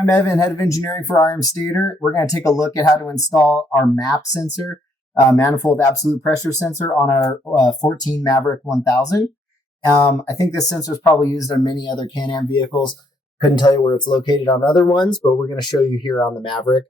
I'm Evan, head of engineering for RMSTATOR. We're going to take a look at how to install our MAP sensor, manifold absolute pressure sensor on our 14 Maverick 1000. I think this sensor is probably used on many other Can-Am vehicles. Couldn't tell you where it's located on other ones, but we're going to show you here on the Maverick.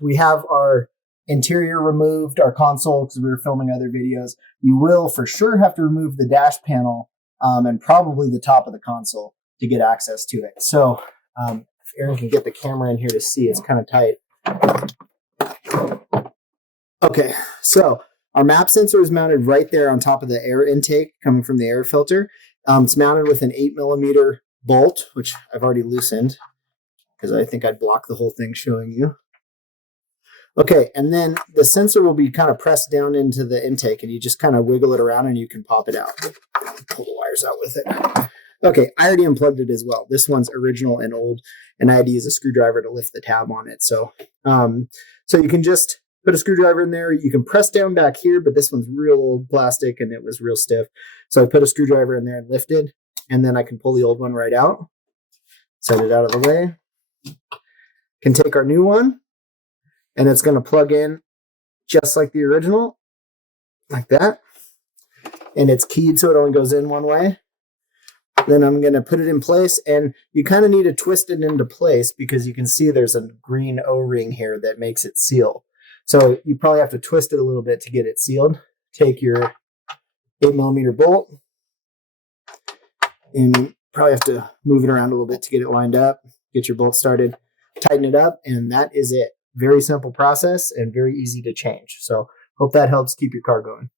We have our interior removed, our console, because we were filming other videos. You will for sure have to remove the dash panel and probably the top of the console to get access to it. So if Aaron can get the camera in here to see, it's kind of tight. Okay, so our MAP sensor is mounted right there on top of the air intake coming from the air filter. It's mounted with an 8mm bolt, which I've already loosened because I think I'd block the whole thing showing you. Okay, and then the sensor will be kind of pressed down into the intake, and you just kind of wiggle it around and you can pop it out. Pull the wires out with it. Okay, I already unplugged it as well. This one's original and old, and I had to use a screwdriver to lift the tab on it. So you can just put a screwdriver in there. You can press down back here, but this one's real old plastic and it was real stiff. So I put a screwdriver in there and lifted, and then I can pull the old one right out. Set it out of the way. Can take our new one, and it's going to plug in just like the original, like that. And it's keyed so it only goes in one way. Then I'm going to put it in place, and you kind of need to twist it into place because you can see there's a green O-ring here that makes it seal. So you probably have to twist it a little bit to get it sealed. Take your 8mm bolt, and probably have to move it around a little bit to get it lined up, get your bolt started, tighten it up, and that is it. Very simple process and very easy to change. So hope that helps keep your car going.